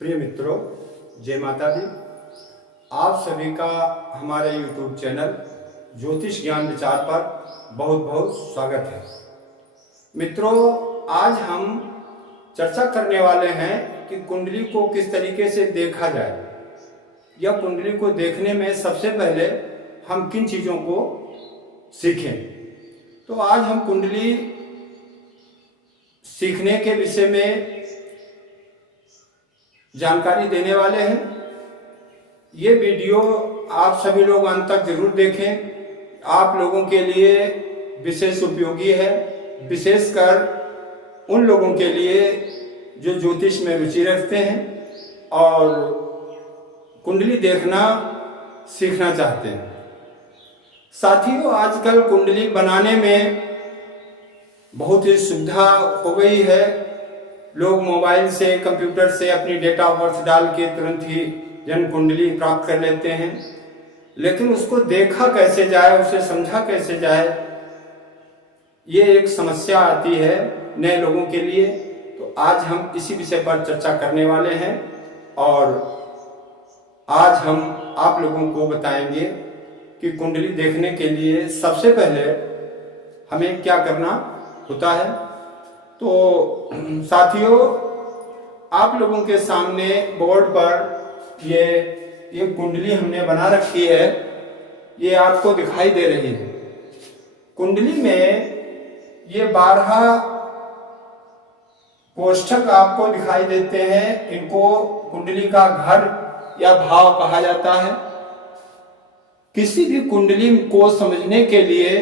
प्रिय मित्रों, जय माता दी। आप सभी का हमारे YouTube चैनल ज्योतिष ज्ञान विचार पर बहुत बहुत स्वागत है। मित्रों, आज हम चर्चा करने वाले हैं कि कुंडली को किस तरीके से देखा जाए या कुंडली को देखने में सबसे पहले हम किन चीज़ों को सीखें। तो आज हम कुंडली सीखने के विषय में जानकारी देने वाले हैं। ये वीडियो आप सभी लोग अंत तक जरूर देखें, आप लोगों के लिए विशेष उपयोगी है, विशेषकर उन लोगों के लिए जो ज्योतिष में रुचि रखते हैं और कुंडली देखना सीखना चाहते हैं। साथियों, आजकल कुंडली बनाने में बहुत ही सुविधा हो गई है। लोग मोबाइल से, कंप्यूटर से अपनी डेट ऑफ बर्थ डाल के तुरंत ही जन्म कुंडली प्राप्त कर लेते हैं, लेकिन उसको देखा कैसे जाए, उसे समझा कैसे जाए, ये एक समस्या आती है नए लोगों के लिए। तो आज हम इसी विषय पर चर्चा करने वाले हैं और आज हम आप लोगों को बताएंगे कि कुंडली देखने के लिए सबसे पहले हमें क्या करना होता है। तो साथियों, आप लोगों के सामने बोर्ड पर ये कुंडली हमने बना रखी है, ये आपको दिखाई दे रही है। कुंडली में ये 12 कोष्ठक आपको दिखाई देते हैं। इनको कुंडली का घर या भाव कहा जाता है। किसी भी कुंडली को समझने के लिए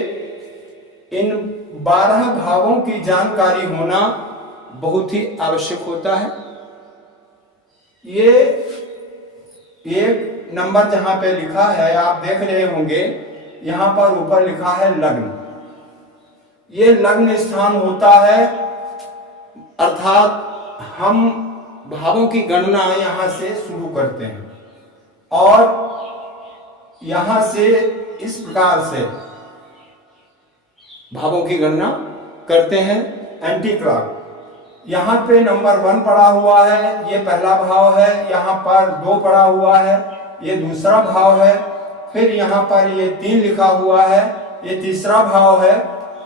इन 12 भावों की जानकारी होना बहुत ही आवश्यक होता है। ये एक नंबर जहां पे लिखा है, आप देख रहे होंगे, यहां पर ऊपर लिखा है लग्न। ये लग्न स्थान होता है, अर्थात हम भावों की गणना यहां से शुरू करते हैं और यहां से इस प्रकार से भावों की गणना करते हैं एंटी क्लॉक। यहाँ पे नंबर 1 पड़ा हुआ है, ये पहला भाव है। यहाँ पर 2 पड़ा हुआ है, ये दूसरा भाव है। फिर यहाँ पर ये 3 लिखा हुआ है, ये तीसरा भाव है।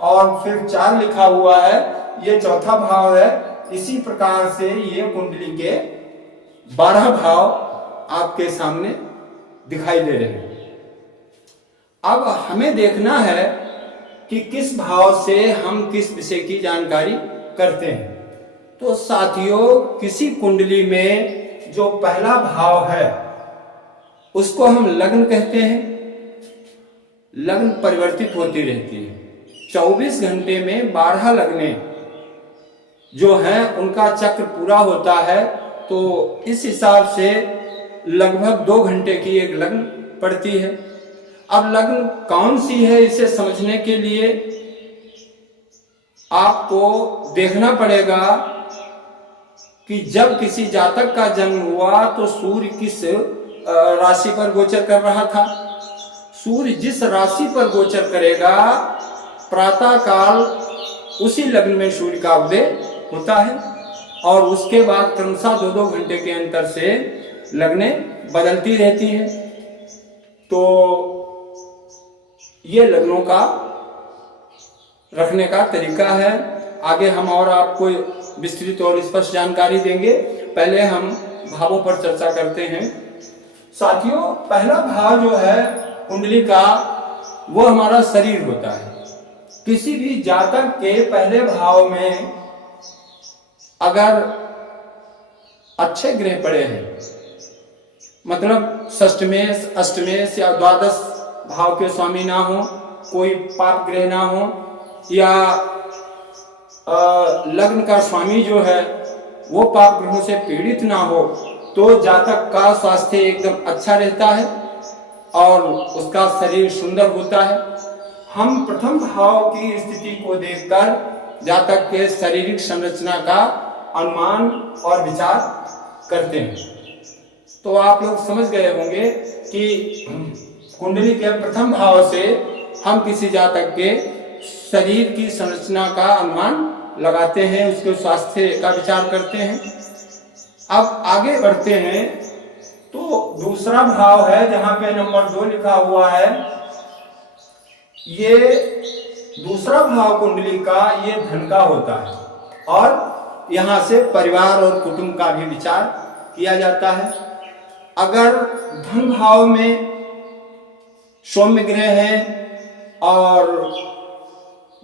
और फिर 4 लिखा हुआ है, ये चौथा भाव है। इसी प्रकार से ये कुंडली के 12 भाव आपके सामने दिखाई दे रहे हैं। अब हमें देखना है कि किस भाव से हम किस विषय की जानकारी करते हैं। तो साथियों, किसी कुंडली में जो पहला भाव है उसको हम लग्न कहते हैं। लग्न परिवर्तित होती रहती है। 24 घंटे में 12 लग्नें जो हैं उनका चक्र पूरा होता है। तो इस हिसाब से लगभग 2 घंटे की एक लग्न पड़ती है। अब लग्न कौन सी है, इसे समझने के लिए आपको देखना पड़ेगा कि जब किसी जातक का जन्म हुआ तो सूर्य किस राशि पर गोचर कर रहा था। सूर्य जिस राशि पर गोचर करेगा, प्रातः काल उसी लग्न में सूर्य का उदय होता है और उसके बाद क्रमशः 2-2 घंटे के अंतर से लग्नें बदलती रहती हैं। तो ये लग्नों का रखने का तरीका है। आगे हम और आपको विस्तृत और स्पष्ट जानकारी देंगे। पहले हम भावों पर चर्चा करते हैं। साथियों, पहला भाव जो है कुंडली का, वो हमारा शरीर होता है। किसी भी जातक के पहले भाव में अगर अच्छे ग्रह पड़े हैं, मतलब षष्ठमेश, अष्टमेश या द्वादश भाव के स्वामी ना हो, कोई पाप ग्रह ना हो, या लग्न का स्वामी जो है वो पाप ग्रहों से पीड़ित ना हो, तो जातक का स्वास्थ्य एकदम अच्छा रहता है और उसका शरीर सुंदर होता है। हम प्रथम भाव की स्थिति को देखकर जातक के शारीरिक संरचना का अनुमान और विचार करते हैं। तो आप लोग समझ गए होंगे कि कुंडली के प्रथम भाव से हम किसी जातक के शरीर की संरचना का अनुमान लगाते हैं, उसके स्वास्थ्य का विचार करते हैं। अब आगे बढ़ते हैं तो दूसरा भाव है जहां पे नंबर 2 लिखा हुआ है, ये दूसरा भाव कुंडली का ये धन का होता है और यहां से परिवार और कुटुंब का भी विचार किया जाता है। अगर धन भाव में सौम्य ग्रह है और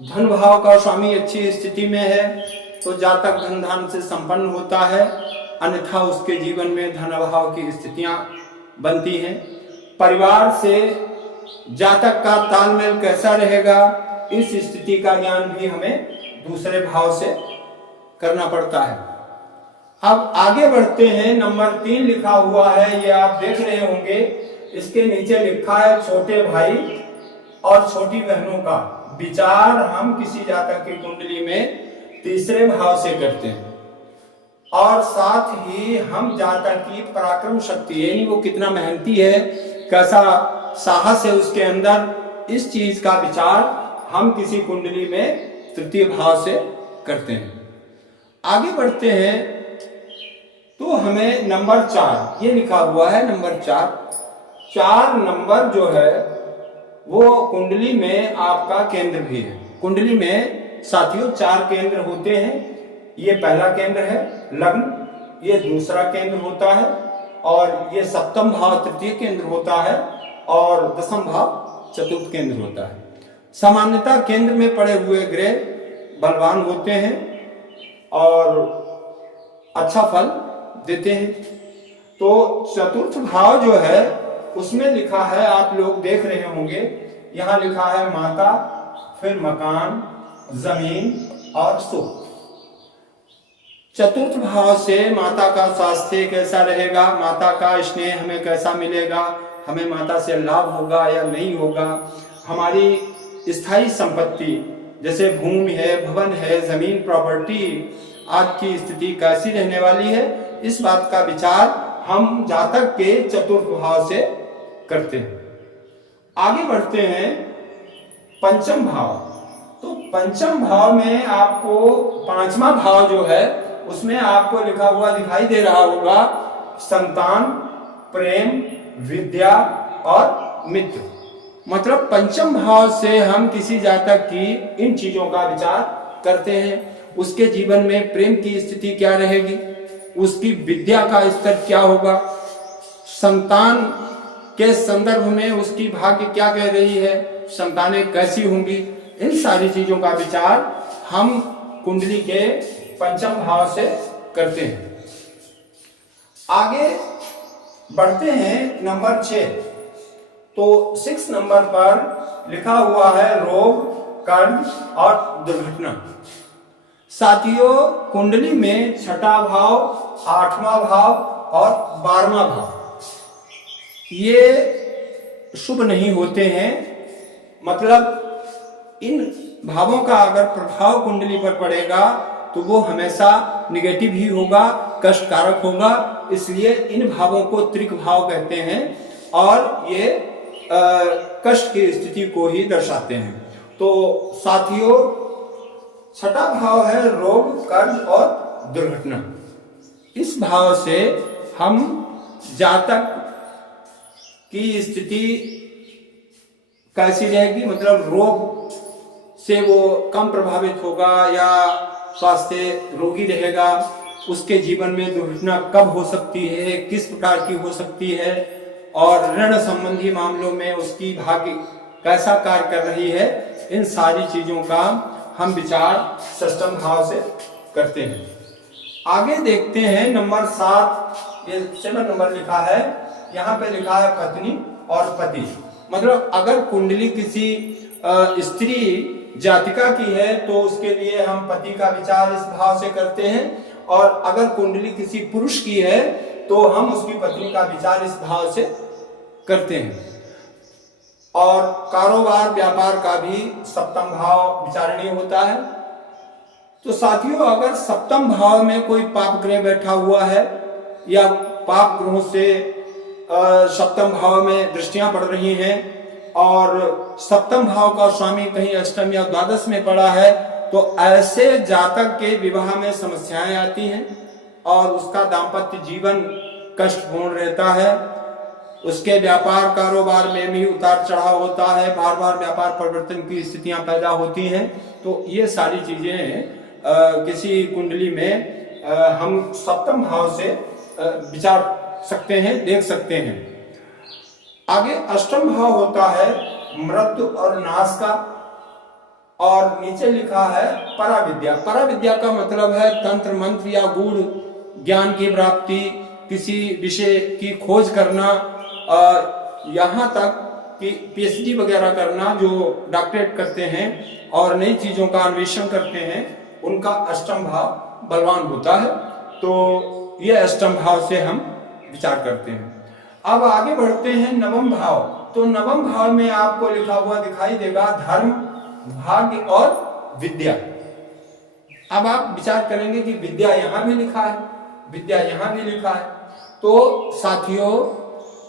धन भाव का स्वामी अच्छी स्थिति में है तो जातक धन धान से संपन्न होता है, अन्यथा उसके जीवन में धन अभाव की स्थितियां बनती हैं। परिवार से जातक का तालमेल कैसा रहेगा, इस स्थिति का ज्ञान भी हमें दूसरे भाव से करना पड़ता है। अब आगे बढ़ते हैं, नंबर 3 लिखा हुआ है, ये आप देख रहे होंगे, इसके नीचे लिखा है छोटे भाई और छोटी बहनों का विचार हम किसी जातक की कुंडली में तीसरे भाव से करते हैं और साथ ही हम जातक की पराक्रम शक्ति यानी वो कितना मेहनती है, कैसा साहस है उसके अंदर, इस चीज का विचार हम किसी कुंडली में तृतीय भाव से करते हैं। आगे बढ़ते हैं तो हमें नंबर 4 ये लिखा हुआ है, नंबर 4 नंबर जो है वो कुंडली में आपका केंद्र भी है। कुंडली में साथियों 4 केंद्र होते हैं, ये पहला केंद्र है लग्न, ये दूसरा केंद्र होता है और ये सप्तम भाव तृतीय केंद्र होता है और दसम भाव चतुर्थ केंद्र होता है। सामान्यतः केंद्र में पड़े हुए ग्रह बलवान होते हैं और अच्छा फल देते हैं। तो चतुर्थ भाव जो है उसमें लिखा है, आप लोग देख रहे होंगे, यहां लिखा है माता, फिर मकान, जमीन और सुख। चतुर्थ भाव से माता का स्वास्थ्य कैसा रहेगा, माता का स्नेह हमें कैसा मिलेगा, हमें माता से लाभ होगा या नहीं होगा, हमारी स्थायी संपत्ति जैसे भूमि है, भवन है, जमीन प्रॉपर्टी आदि की स्थिति कैसी रहने वाली है, इस बात का विचार हम जातक के चतुर्थ भाव से करते हैं। आगे बढ़ते हैं पंचम भाव। तो पंचम भाव में आपको पांचवा भाव जो है उसमें आपको लिखा हुआ दिखाई दे रहा होगा संतान, प्रेम, विद्या और मित्र। मतलब पंचम भाव से हम किसी जातक की इन चीजों का विचार करते हैं। उसके जीवन में प्रेम की स्थिति क्या रहेगी, उसकी विद्या का स्तर क्या होगा, संतान के संदर्भ में उसकी भाग्य क्या कह रही है, संतानें कैसी होंगी, इन सारी चीजों का विचार हम कुंडली के पंचम भाव से करते हैं। आगे बढ़ते हैं नंबर 6। तो 6 नंबर पर लिखा हुआ है रोग, कर्ज और दुर्घटना। साथियों कुंडली में 6वां भाव, 8वां भाव और 12वां भाव ये शुभ नहीं होते हैं। मतलब इन भावों का अगर प्रभाव कुंडली पर पड़ेगा तो वो हमेशा निगेटिव ही होगा, कष्टकारक होगा। इसलिए इन भावों को त्रिक भाव कहते हैं और ये कष्ट की स्थिति को ही दर्शाते हैं। तो साथियों 6वां भाव है रोग, कर्ज और दुर्घटना। इस भाव से हम जातक की स्थिति कैसी रहेगी, मतलब रोग से वो कम प्रभावित होगा या स्वास्थ्य रोगी रहेगा, उसके जीवन में दुर्घटना कब हो सकती है, किस प्रकार की हो सकती है और ऋण संबंधी मामलों में उसकी भाग्य कैसा कार्य कर रही है, इन सारी चीजों का हम विचार 6वें भाव से करते हैं। आगे देखते हैं नंबर 7, ये 7 नंबर लिखा है, यहाँ पे लिखा है पत्नी और पति। मतलब अगर कुंडली किसी स्त्री जातिका की है तो उसके लिए हम पति का विचार इस भाव से करते हैं और अगर कुंडली किसी पुरुष की है तो हम उसकी पत्नी का विचार इस भाव से करते हैं। और कारोबार व्यापार का भी 7वां भाव विचारणीय होता है। तो साथियों अगर 7वें भाव में कोई पाप ग्रह बैठा हुआ है या पाप ग्रहों से 7वें भाव में दृष्टियां पड़ रही हैं और 7वें भाव का स्वामी कहीं अष्टम या द्वादश में पड़ा है तो ऐसे जातक के विवाह में समस्याएं आती हैं और उसका दाम्पत्य जीवन कष्टपूर्ण रहता है। उसके व्यापार कारोबार में भी उतार चढ़ाव होता है, बार बार व्यापार परिवर्तन की स्थितियां पैदा होती हैं। तो ये सारी चीजें किसी कुंडली में हम सप्तम भाव से विचार सकते हैं, देख सकते हैं। आगे अष्टम भाव होता है मृत्यु और नाश का, और नीचे लिखा है पराविद्या। पराविद्या का मतलब है तंत्र मंत्र या गूढ़ ज्ञान की प्राप्ति, किसी विषय की खोज करना, यहाँ तक कि पीएचडी वगैरह करना, जो डॉक्टरेट करते हैं और नई चीजों का अन्वेषण करते हैं, उनका अष्टम भाव बलवान होता है। तो ये अष्टम भाव से हम विचार करते हैं। अब आगे बढ़ते हैं नवम भाव। तो नवम भाव में आपको लिखा हुआ दिखाई देगा धर्म, भाग्य और विद्या। अब आप विचार करेंगे कि विद्या यहां भी लिखा है, विद्या यहां भी लिखा है। तो साथियों,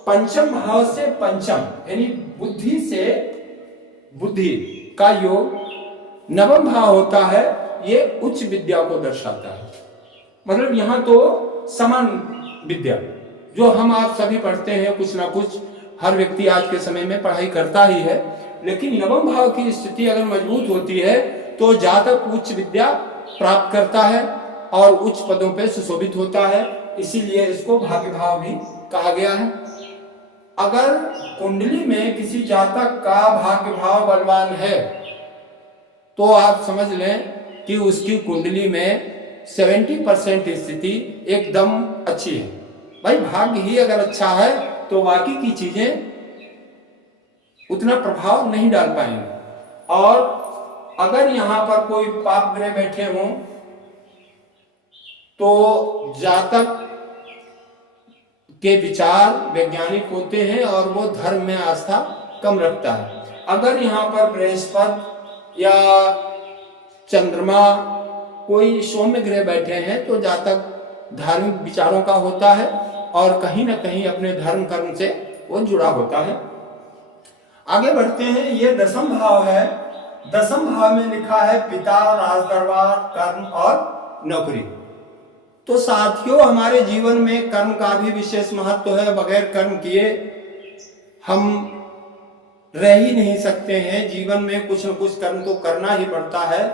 पंचम भाव से पंचम यानी बुद्धि से बुद्धि का योग नवम भाव होता है। ये उच्च विद्या को दर्शाता है। मतलब यहां तो समान विद्या जो हम आप सभी पढ़ते हैं, कुछ ना कुछ हर व्यक्ति आज के समय में पढ़ाई करता ही है, लेकिन नवम भाव की स्थिति अगर मजबूत होती है तो जातक उच्च विद्या प्राप्त करता है और उच्च पदों पर सुशोभित होता है। इसीलिए इसको भाग्य भाव भी कहा गया है। अगर कुंडली में किसी जातक का भाग्य भाव बलवान है तो आप समझ लें कि उसकी कुंडली में 70% स्थिति एकदम अच्छी है। भाई भाग्य ही अगर अच्छा है तो बाकी की चीजें उतना प्रभाव नहीं डाल पाएंगे। और अगर यहां पर कोई पाप ग्रह बैठे हों तो जातक के विचार वैज्ञानिक होते हैं और वो धर्म में आस्था कम रखता है। अगर यहाँ पर बृहस्पति या चंद्रमा कोई सौम्य ग्रह बैठे हैं तो जातक धार्मिक विचारों का होता है और कहीं ना कहीं अपने धर्म कर्म से वो जुड़ा होता है। आगे बढ़ते हैं। ये दसम भाव है। दसम भाव में लिखा है पिता, राजदरबार, कर्म और नौकरी। तो साथियों, हमारे जीवन में कर्म का भी विशेष महत्व है। बगैर कर्म किए हम रह ही नहीं सकते हैं। जीवन में कुछ न कुछ कर्म तो करना ही पड़ता है।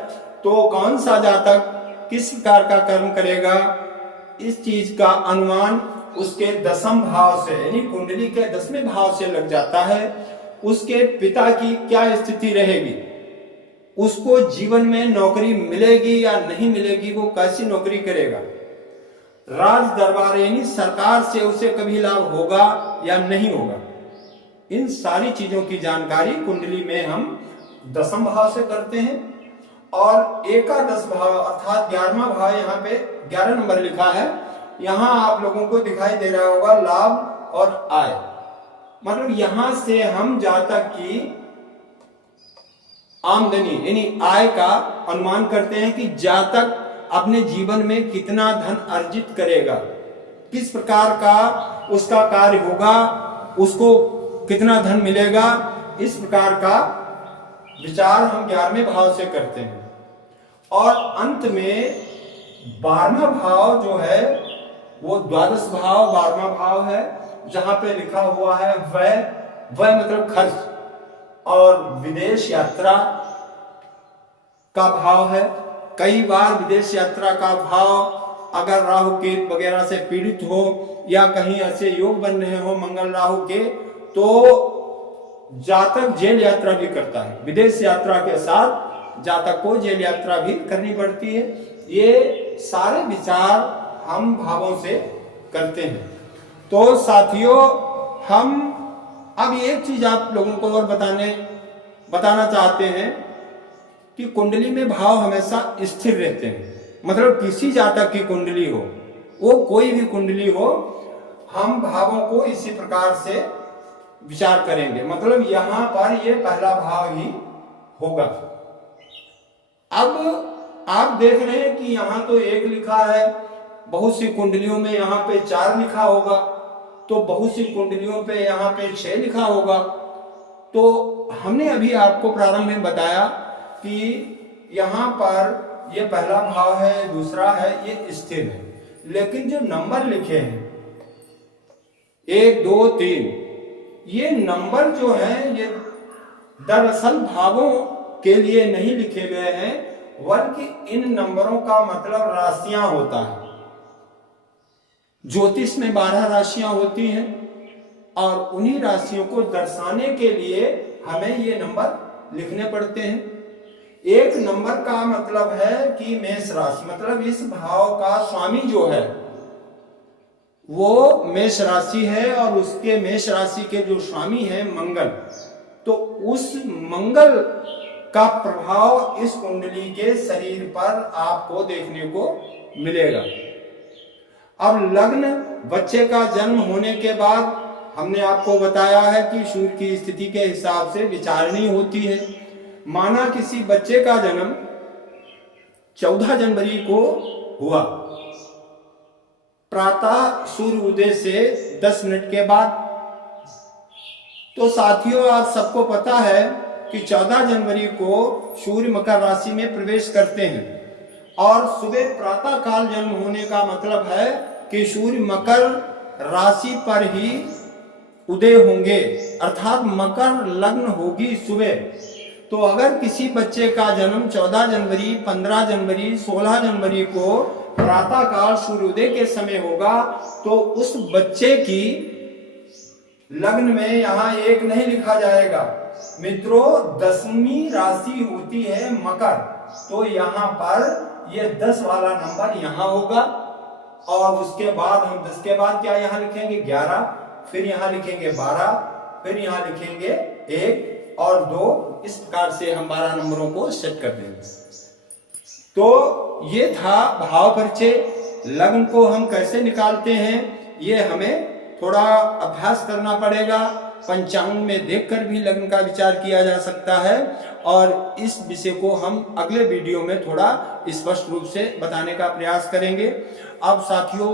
तो कौन सा जातक किस प्रकार का कर्म करेगा, इस चीज का अनुमान उसके दसम भाव से यानी कुंडली के 10वें भाव से लग जाता है। उसके पिता की क्या स्थिति रहेगी, उसको जीवन में नौकरी मिलेगी या नहीं मिलेगी, वो कैसी नौकरी करेगा, राज दरबार यानी सरकार से उसे कभी लाभ होगा या नहीं होगा, इन सारी चीजों की जानकारी कुंडली में हम दसम भाव से करते हैं। और एकादश भाव अर्थात 11वां भाव, यहाँ पे 11 नंबर लिखा है। यहाँ आप लोगों को दिखाई दे रहा होगा लाभ और आय। मतलब यहां से हम जातक की आमदनी यानी आय का अनुमान करते हैं कि जातक अपने जीवन में कितना धन अर्जित करेगा, किस प्रकार का उसका कार्य होगा, उसको कितना धन मिलेगा। इस प्रकार का विचार हम 11वें भाव से करते हैं। और अंत में 12वां भाव जो है वो द्वादश भाव 12वां भाव है, जहां पे लिखा हुआ है व्यय। व्यय मतलब खर्च और विदेश यात्रा का भाव है। कई बार विदेश यात्रा का भाव अगर राहु केतु वगैरह से पीड़ित हो या कहीं ऐसे योग बन रहे हो मंगल राहु के, तो जातक जेल यात्रा भी करता है। विदेश यात्रा के साथ जातक को जेल यात्रा भी करनी पड़ती है। ये सारे विचार हम भावों से करते हैं। तो साथियों, हम अब एक चीज आप लोगों को और बताना चाहते हैं कि कुंडली में भाव हमेशा स्थिर रहते हैं। मतलब किसी जातक की कुंडली हो, वो कोई भी कुंडली हो, हम भावों को इसी प्रकार से विचार करेंगे। मतलब यहां पर ये पहला भाव ही होगा। अब आप देख रहे हैं कि यहां तो 1 लिखा है, बहुत सी कुंडलियों में यहाँ पे 4 लिखा होगा, तो बहुत सी कुंडलियों पे यहाँ पे 6 लिखा होगा। तो हमने अभी आपको प्रारंभ में बताया कि यहाँ पर ये पहला भाव है, दूसरा है, ये स्थिर है। लेकिन जो नंबर लिखे हैं 1 2 3, ये नंबर जो हैं ये दरअसल भावों के लिए नहीं लिखे गए हैं, बल्कि इन नंबरों का मतलब राशियां होता है। ज्योतिष में 12 राशियां होती हैं और उन्हीं राशियों को दर्शाने के लिए हमें ये नंबर लिखने पड़ते हैं। एक नंबर का मतलब है कि मेष राशि, मतलब इस भाव का स्वामी जो है वो मेष राशि है और उसके मेष राशि के जो स्वामी है मंगल, तो उस मंगल का प्रभाव इस कुंडली के शरीर पर आपको देखने को मिलेगा। अब लग्न बच्चे का जन्म होने के बाद हमने आपको बताया है कि सूर्य की स्थिति के हिसाब से विचारणी होती है। माना किसी बच्चे का जन्म 14 जनवरी को हुआ, प्रातः सूर्य उदय से 10 मिनट के बाद, तो साथियों आप सबको पता है कि 14 जनवरी को सूर्य मकर राशि में प्रवेश करते हैं और सुबह प्रातः काल जन्म होने का मतलब है कि सूर्य मकर राशि पर ही उदय होंगे, अर्थात मकर लग्न होगी सुबह। तो अगर किसी बच्चे का जन्म 14 जनवरी, 15 जनवरी, 16 जनवरी को प्रातः काल सूर्योदय के समय होगा, तो उस बच्चे की लग्न में यहाँ 1 नहीं लिखा जाएगा मित्रों। 10वीं राशि होती है मकर, तो यहाँ पर ये 10 वाला नंबर यहाँ होगा और उसके बाद हम 10 के बाद क्या यहाँ लिखेंगे 11, फिर यहाँ लिखेंगे 12, फिर यहाँ लिखेंगे 1 और 2। इस प्रकार से हम 12 नंबरों को सेट कर देंगे। तो ये था भाव परिचय। लग्न को हम कैसे निकालते हैं ये हमें थोड़ा अभ्यास करना पड़ेगा। पंचांग में देखकर भी लग्न का विचार किया जा सकता है और इस विषय को हम अगले वीडियो में थोड़ा स्पष्ट रूप से बताने का प्रयास करेंगे। अब साथियों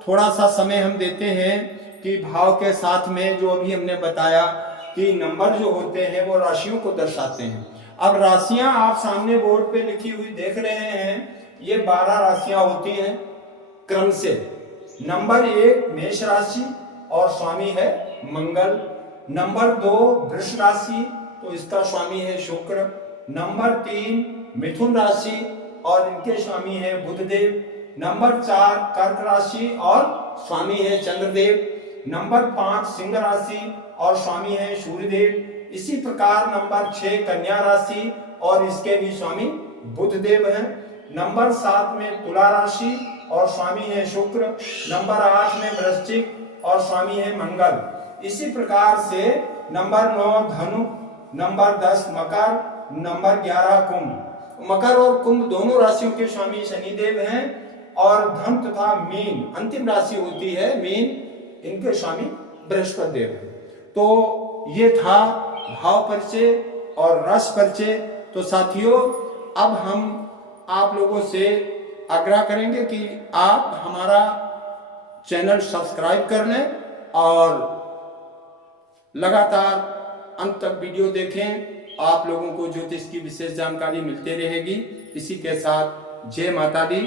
थोड़ा सा समय हम देते हैं कि भाव के साथ में जो अभी हमने बताया कि नंबर जो होते हैं वो राशियों को दर्शाते हैं। अब राशियां आप सामने बोर्ड पे लिखी हुई देख रहे हैं, ये 12 राशियां होती हैं क्रम से। नंबर 1 मेष राशि और स्वामी है मंगल। नंबर 2 वृष राशि, तो इसका स्वामी है शुक्र। नंबर 3 मिथुन राशि और इनके स्वामी है बुधदेव। नंबर 4 कर्क राशि और स्वामी है चंद्रदेव। नंबर 5 सिंह राशि और स्वामी है सूर्यदेव। इसी प्रकार नंबर 6 कन्या राशि और इसके भी स्वामी बुधदेव हैं। नंबर 7 में तुला राशि और स्वामी है शुक्र। नंबर 8 में वृश्चिक और स्वामी है मंगल। इसी प्रकार से नंबर 9 धनु, नंबर 10 मकर, नंबर 11 कुंभ। मकर और कुंभ दोनों राशियों के स्वामी शनिदेव हैं और धन तथा मीन अंतिम राशि होती है मीन, इनके स्वामी बृहस्पति देव हैं। तो ये था भाव परिचय और राशि परिचय। तो साथियों अब हम आप लोगों से आग्रह करेंगे कि आप हमारा चैनल सब्सक्राइब कर लें और लगातार अंत तक वीडियो देखें। आप लोगों को ज्योतिष की विशेष जानकारी मिलती रहेगी। इसी के साथ जय माता दी।